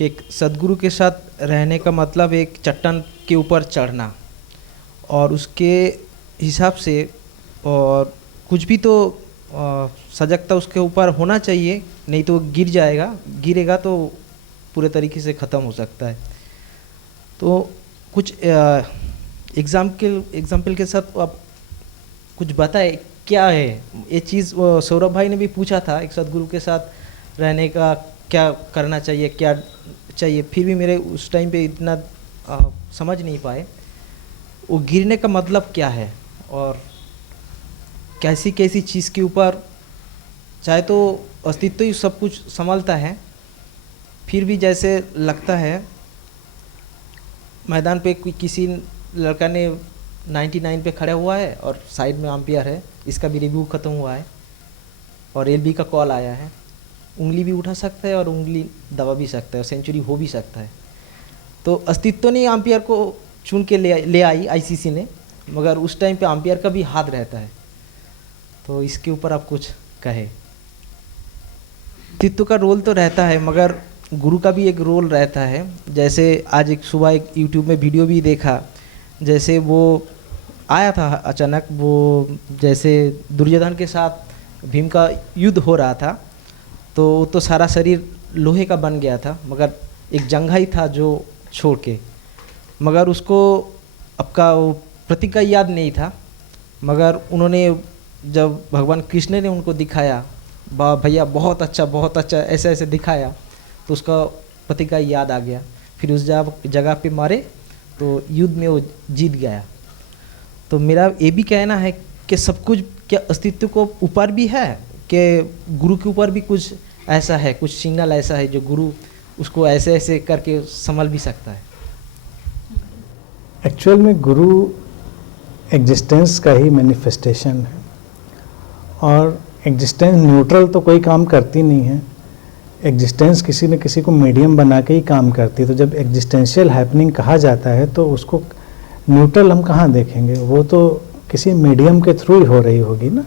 कि एक सदगुरु के साथ रहने का मतलब एक चट्टान के ऊपर चढ़ना और उसके हिसाब से, और कुछ भी तो सजगता उसके ऊपर होना चाहिए, नहीं तो गिर जाएगा, गिरेगा तो पूरे तरीके से ख़त्म हो सकता है। तो कुछ एग्जाम्पल के साथ आप कुछ बताए क्या है ये चीज़। सौरभ भाई ने भी पूछा था एक सदगुरु के साथ रहने का क्या करना चाहिए, क्या चाहिए, फिर भी मेरे उस टाइम पे इतना समझ नहीं पाए वो गिरने का मतलब क्या है और कैसी कैसी चीज़ के ऊपर, चाहे तो अस्तित्व ही सब कुछ संभालता है, फिर भी जैसे लगता है मैदान पे कोई किसी लड़का ने 99 पे खड़ा हुआ है और साइड में अंपायर है, इसका भी रिव्यू ख़त्म हुआ है और एलबी का कॉल आया है, उंगली भी उठा सकता है और उंगली दबा भी सकता है और सेंचुरी हो भी सकता है। तो अस्तित्व ने अंपायर को चुन के ले आई आईसीसी ने, मगर उस टाइम पे अंपायर का भी हाथ रहता है। तो इसके ऊपर आप कुछ कहे। अस्तित्व का रोल तो रहता है मगर गुरु का भी एक रोल रहता है। जैसे आज एक सुबह एक यूट्यूब में वीडियो भी देखा, जैसे वो आया था अचानक, वो जैसे दुर्योधन के साथ भीम का युद्ध हो रहा था, तो वो तो सारा शरीर लोहे का बन गया था, मगर एक जंघा ही था जो छोड़ के, मगर उसको आपका वो प्रतीक का याद नहीं था। मगर उन्होंने जब भगवान कृष्ण ने उनको दिखाया, वाह भैया बहुत अच्छा ऐसे ऐसे दिखाया, तो उसका प्रतीक का याद आ गया। फिर उस जगह पे मारे तो युद्ध में वो जीत गया। तो मेरा ये भी कहना है कि सब कुछ क्या अस्तित्व को ऊपर भी है, कि गुरु के ऊपर भी कुछ ऐसा है, कुछ सिग्नल ऐसा है जो गुरु उसको ऐसे ऐसे करके संभल भी सकता है। एक्चुअल में गुरु एग्जिस्टेंस का ही मैनिफेस्टेशन है, और एग्जिस्टेंस न्यूट्रल तो कोई काम करती नहीं है। एग्जिस्टेंस किसी न किसी को मीडियम बना के ही काम करती है। तो जब एग्जिस्टेंशियल हैपनिंग कहा जाता है तो उसको न्यूट्रल हम कहाँ देखेंगे, वो तो किसी मीडियम के थ्रू ही हो रही होगी ना।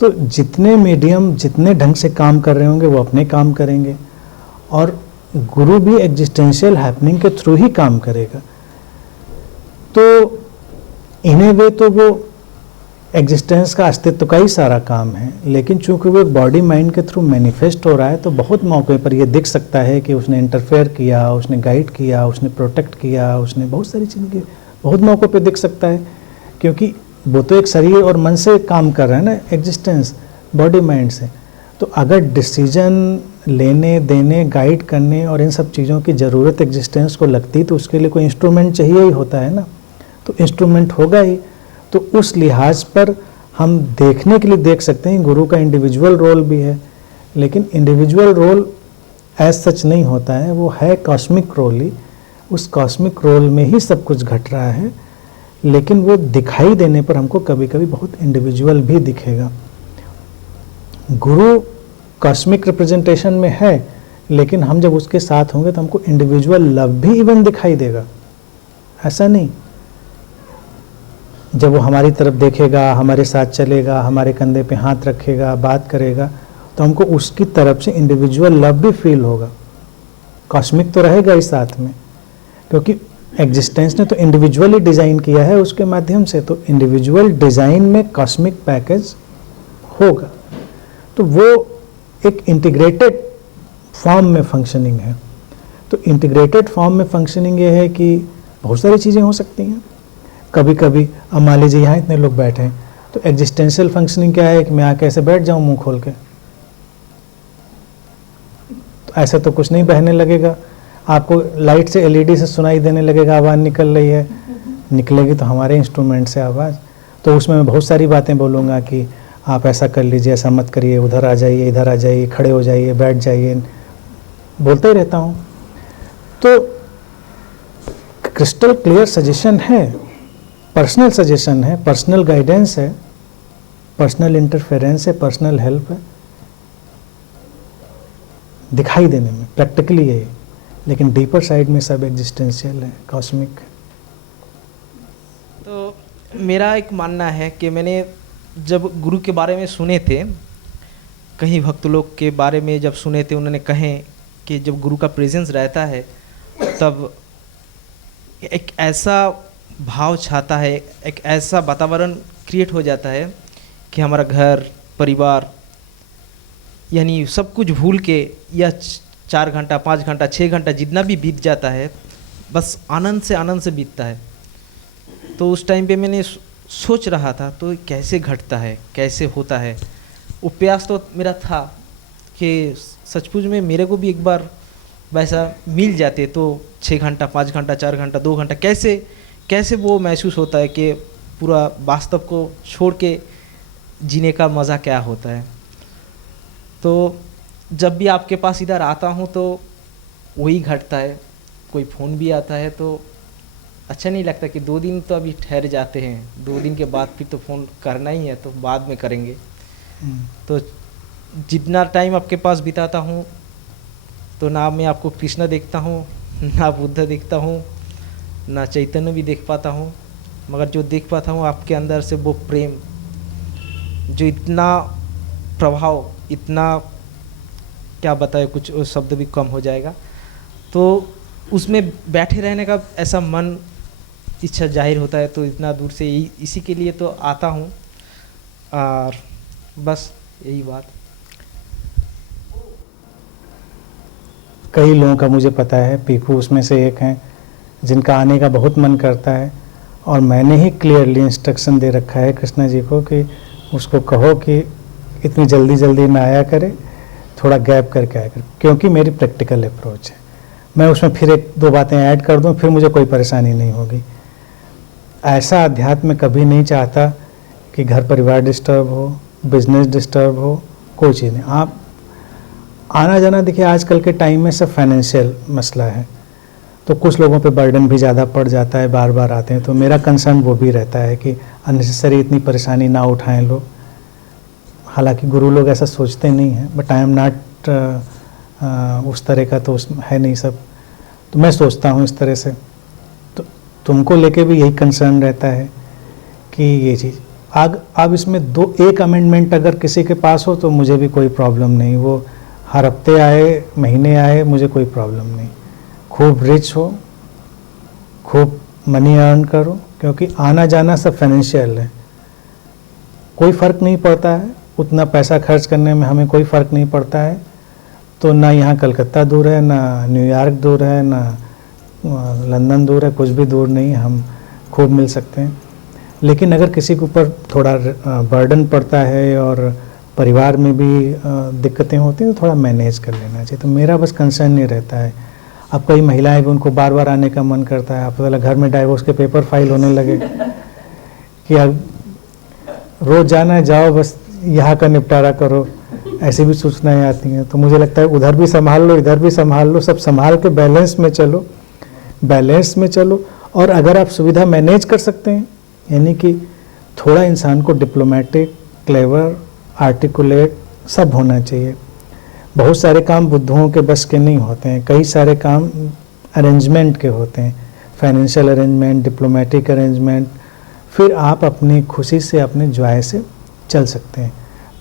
तो जितने मीडियम जितने ढंग से काम कर रहे होंगे वो अपने काम करेंगे, और गुरु भी एग्जिस्टेंशियल हैपनिंग के थ्रू ही काम करेगा। तो इन ए वे तो वो एग्जिस्टेंस का अस्तित्व का ही सारा काम है, लेकिन चूंकि वो बॉडी माइंड के थ्रू मैनिफेस्ट हो रहा है तो बहुत मौके पर ये दिख सकता है कि उसने इंटरफेयर किया, उसने गाइड किया, उसने प्रोटेक्ट किया, उसने बहुत सारी चीज़ें की, बहुत मौक़ों पे दिख सकता है, क्योंकि वो तो एक शरीर और मन से काम कर रहा है ना, एग्जिस्टेंस बॉडी माइंड से। तो अगर डिसीजन लेने देने गाइड करने और इन सब चीज़ों की ज़रूरत एग्जिस्टेंस को लगती तो उसके लिए कोई इंस्ट्रूमेंट चाहिए ही होता है ना, तो इंस्ट्रूमेंट होगा ही। तो उस लिहाज पर हम देखने के लिए देख सकते हैं गुरु का इंडिविजुअल रोल भी है, लेकिन इंडिविजुअल रोल एज सच नहीं होता है, वो है कॉस्मिक रोल ही। उस कॉस्मिक रोल में ही सब कुछ घट रहा है, लेकिन वो दिखाई देने पर हमको कभी कभी बहुत इंडिविजुअल भी दिखेगा। गुरु कॉस्मिक रिप्रेजेंटेशन में है, लेकिन हम जब उसके साथ होंगे तो हमको इंडिविजुअल लव भी इवन दिखाई देगा। ऐसा नहीं, जब वो हमारी तरफ देखेगा, हमारे साथ चलेगा, हमारे कंधे पे हाथ रखेगा, बात करेगा, तो हमको उसकी तरफ से इंडिविजुअल लव भी फील होगा। कॉस्मिक तो रहेगा ही साथ में, क्योंकि एग्जिस्टेंस ने तो इंडिविजुअली डिज़ाइन किया है उसके माध्यम से, तो इंडिविजुअल डिज़ाइन में कॉस्मिक पैकेज होगा। तो वो एक इंटीग्रेटेड फॉर्म में फंक्शनिंग है। तो इंटीग्रेटेड फॉर्म में फंक्शनिंग ये है कि बहुत सारी चीज़ें हो सकती हैं। कभी कभी अब मान लीजिए यहाँ इतने लोग बैठे हैं, तो एग्जिस्टेंशियल फंक्शनिंग क्या है कि मैं आके ऐसे बैठ जाऊँ मुंह खोल के, तो ऐसा तो कुछ नहीं बहने लगेगा। आपको लाइट से एलईडी से सुनाई देने लगेगा आवाज़ निकल रही है, निकलेगी तो हमारे इंस्ट्रूमेंट से आवाज़। तो उसमें मैं बहुत सारी बातें बोलूँगा कि आप ऐसा कर लीजिए, ऐसा मत करिए, उधर आ जाइए, इधर आ जाइए, खड़े हो जाइए, बैठ जाइए, बोलते ही रहता हूँ। तो क्रिस्टल क्लियर सजेशन है, पर्सनल सजेशन है, पर्सनल गाइडेंस है, पर्सनल इंटरफेरेंस है, पर्सनल हेल्प है, दिखाई देने में प्रैक्टिकली यही, लेकिन डीपर साइड में सब एग्जिस्टेंशियल है, कॉस्मिक। तो मेरा एक मानना है कि मैंने जब गुरु के बारे में सुने थे, कहीं भक्त लोग के बारे में जब सुने थे, उन्होंने कहे कि जब गुरु का प्रेजेंस रहता है तब एक ऐसा भाव छाता है, एक ऐसा वातावरण क्रिएट हो जाता है कि हमारा घर परिवार यानी सब कुछ भूल के या 4 घंटा 5 घंटा 6 घंटा जितना भी बीत जाता है बस आनंद से बीतता है। तो उस टाइम पे मैंने सोच रहा था तो कैसे घटता है, कैसे होता है। वो प्यास तो मेरा था कि सचमुच में मेरे को भी एक बार वैसा मिल जाते तो 6 घंटा 5 घंटा 4 घंटा 2 घंटा कैसे वो महसूस होता है कि पूरा वास्तव को छोड़ के जीने का मज़ा क्या होता है। तो जब भी आपके पास इधर आता हूँ तो वही घटता है। कोई फ़ोन भी आता है तो अच्छा नहीं लगता कि 2 दिन तो अभी ठहर जाते हैं, 2 दिन के बाद फिर तो फ़ोन करना ही है तो बाद में करेंगे। तो जितना टाइम आपके पास बिताता हूँ तो ना मैं आपको कृष्ण देखता हूँ, ना बुद्ध देखता हूँ, ना चैतन्य भी देख पाता हूँ, मगर जो देख पाता हूँ आपके अंदर से वो प्रेम, जो इतना प्रभाव, इतना क्या बताए, कुछ शब्द भी कम हो जाएगा। तो उसमें बैठे रहने का ऐसा मन इच्छा जाहिर होता है। तो इतना दूर से इसी के लिए तो आता हूँ और बस यही बात। कई लोगों का मुझे पता है, पीकू उसमें से एक हैं जिनका आने का बहुत मन करता है, और मैंने ही क्लियरली इंस्ट्रक्शन दे रखा है कृष्णा जी को कि उसको कहो कि इतनी जल्दी ना आया करे, थोड़ा गैप करके आया करे, क्योंकि मेरी प्रैक्टिकल अप्रोच है। मैं उसमें फिर 1-2 बातें ऐड कर दूं, फिर मुझे कोई परेशानी नहीं होगी। ऐसा अध्यात्म कभी नहीं चाहता कि घर परिवार डिस्टर्ब हो, बिजनेस डिस्टर्ब हो, कोई चीज़ नहीं। आप आना जाना, देखिए आजकल के टाइम में सब फाइनेंशियल मसला है, तो कुछ लोगों पे बर्डन भी ज़्यादा पड़ जाता है, बार बार आते हैं। तो मेरा कंसर्न वो भी रहता है कि अननेसेसरी इतनी परेशानी ना उठाएं लोग। हालांकि गुरु लोग ऐसा सोचते नहीं हैं, बट आई एम नॉट उस तरह का तो है नहीं सब। तो मैं सोचता हूँ इस तरह से। तो तुमको लेके भी यही कंसर्न रहता है कि ये चीज़ अब इसमें एक अमेंडमेंट अगर किसी के पास हो तो मुझे भी कोई प्रॉब्लम नहीं, वो हर हफ्ते आए, महीने आए, मुझे कोई प्रॉब्लम नहीं। खूब रिच हो, खूब मनी अर्न करो, क्योंकि आना जाना सब फाइनेंशियल है, कोई फ़र्क नहीं पड़ता है। उतना पैसा खर्च करने में हमें कोई फ़र्क नहीं पड़ता है। तो ना यहाँ कलकत्ता दूर है, ना न्यूयॉर्क दूर है, ना लंदन दूर है, कुछ भी दूर नहीं, हम खूब मिल सकते हैं। लेकिन अगर किसी के ऊपर थोड़ा बर्डन पड़ता है और परिवार में भी दिक्कतें होती हैं तो थोड़ा मैनेज कर लेना चाहिए। तो मेरा बस कंसर्न ये रहता है। अब कई महिलाएं भी, उनको बार बार आने का मन करता है, आप घर में डाइवोर्स के पेपर फाइल होने लगे कि अब रोज़ जाना है, जाओ बस यहाँ का निपटारा करो, ऐसी भी सूचनाएं आती हैं। तो मुझे लगता है उधर भी संभाल लो, इधर भी संभाल लो, सब संभाल के बैलेंस में चलो। और अगर आप सुविधा मैनेज कर सकते हैं, यानी कि थोड़ा इंसान को डिप्लोमेटिक, क्लेवर, आर्टिकुलेट सब होना चाहिए। बहुत सारे काम बुद्धुओं के बस के नहीं होते हैं, कई सारे काम अरेंजमेंट के होते हैं, फाइनेंशियल अरेंजमेंट, डिप्लोमेटिक अरेंजमेंट। फिर आप अपनी खुशी से, अपने जॉय से चल सकते हैं।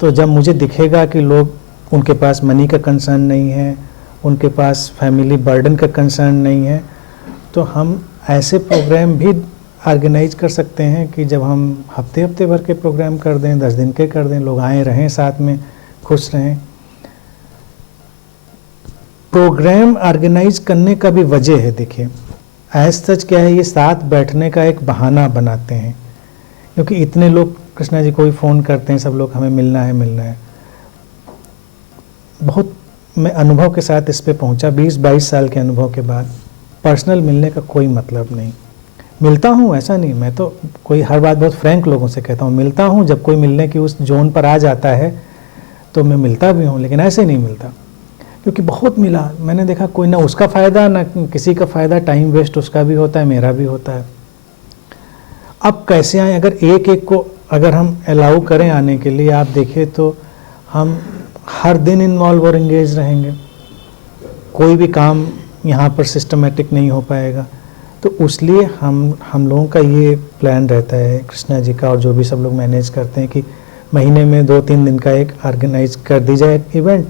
तो जब मुझे दिखेगा कि लोग, उनके पास मनी का कंसर्न नहीं है, उनके पास फैमिली बर्डन का कंसर्न नहीं है, तो हम ऐसे प्रोग्राम भी ऑर्गेनाइज कर सकते हैं कि जब हम हफ्ते भर के प्रोग्राम कर दें, 10 दिन के कर दें, लोग आए रहें, साथ में खुश रहें। प्रोग्राम ऑर्गेनाइज करने का भी वजह है, देखिए एज सच क्या है, ये साथ बैठने का एक बहाना बनाते हैं, क्योंकि इतने लोग कृष्णा जी को भी फ़ोन करते हैं, सब लोग हमें मिलना है। बहुत मैं अनुभव के साथ इस पे पहुंचा, 20-22 साल के अनुभव के बाद। पर्सनल मिलने का कोई मतलब नहीं। मिलता हूँ, ऐसा नहीं, मैं तो कोई हर बात बहुत फ्रैंक लोगों से कहता हूँ, मिलता हूँ। जब कोई मिलने की उस जोन पर आ जाता है तो मैं मिलता भी हूँ, लेकिन ऐसे नहीं मिलता, क्योंकि बहुत मिला, मैंने देखा कोई ना उसका फ़ायदा ना किसी का फ़ायदा, टाइम वेस्ट उसका भी होता है, मेरा भी होता है। अब कैसे आए, अगर एक को अगर हम अलाउ करें आने के लिए, आप देखिए तो हम हर दिन इन्वॉल्व और इंगेज रहेंगे, कोई भी काम यहाँ पर सिस्टमेटिक नहीं हो पाएगा। तो उसलिए हम लोगों का ये प्लान रहता है कृष्णा जी का, और जो भी सब लोग मैनेज करते हैं, कि महीने में 2-3 दिन का एक ऑर्गेनाइज कर दी जाए इवेंट,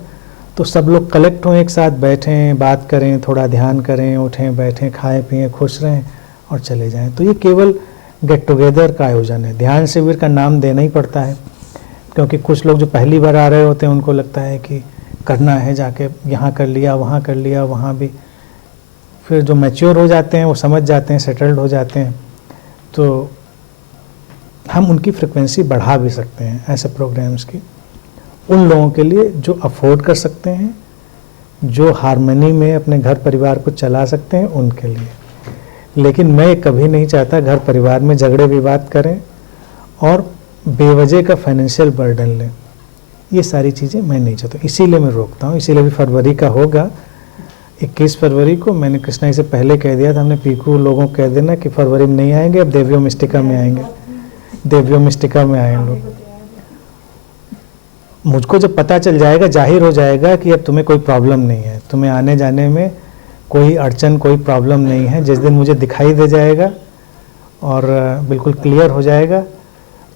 तो सब लोग कलेक्ट हों, एक साथ बैठें, बात करें, थोड़ा ध्यान करें, उठें बैठें, खाएं पिएं, खुश रहें और चले जाएं। तो ये केवल गेट टुगेदर का आयोजन है। ध्यान शिविर का नाम देना ही पड़ता है, क्योंकि कुछ लोग जो पहली बार आ रहे होते हैं उनको लगता है कि करना है, जाके यहाँ कर लिया, वहाँ कर लिया, वहाँ भी। फिर जो मैच्योर हो जाते हैं वो समझ जाते हैं, सेटल्ड हो जाते हैं, तो हम उनकी फ्रिक्वेंसी बढ़ा भी सकते हैं ऐसे प्रोग्राम्स की, उन लोगों के लिए जो अफोर्ड कर सकते हैं, जो हार्मनी में अपने घर परिवार को चला सकते हैं, उनके लिए। लेकिन मैं कभी नहीं चाहता घर परिवार में झगड़े विवाद करें और बेवजह का फाइनेंशियल बर्डन लें। ये सारी चीज़ें मैं नहीं चाहता, इसीलिए मैं रोकता हूँ। इसीलिए भी फरवरी का होगा, 21 फरवरी को। मैंने कृष्णाई से पहले कह दिया था, हमने पीकू लोगों को कह देना कि फरवरी में नहीं आएंगे, अब देवियों मिस्टिका में आएंगे, देवियों मिस्टिका में आए लोग। मुझको जब पता चल जाएगा, जाहिर हो जाएगा कि अब तुम्हें कोई प्रॉब्लम नहीं है, तुम्हें आने जाने में कोई अड़चन, कोई प्रॉब्लम नहीं है, जिस दिन मुझे दिखाई दे जाएगा और बिल्कुल क्लियर हो जाएगा,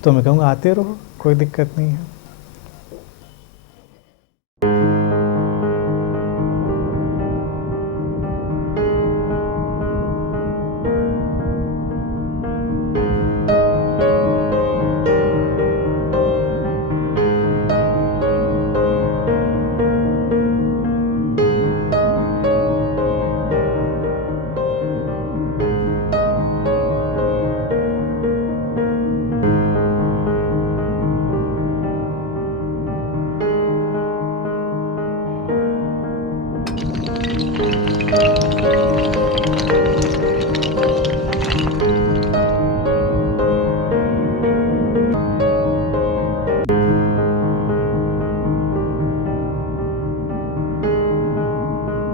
तो मैं कहूँगा आते रहो, कोई दिक्कत नहीं है।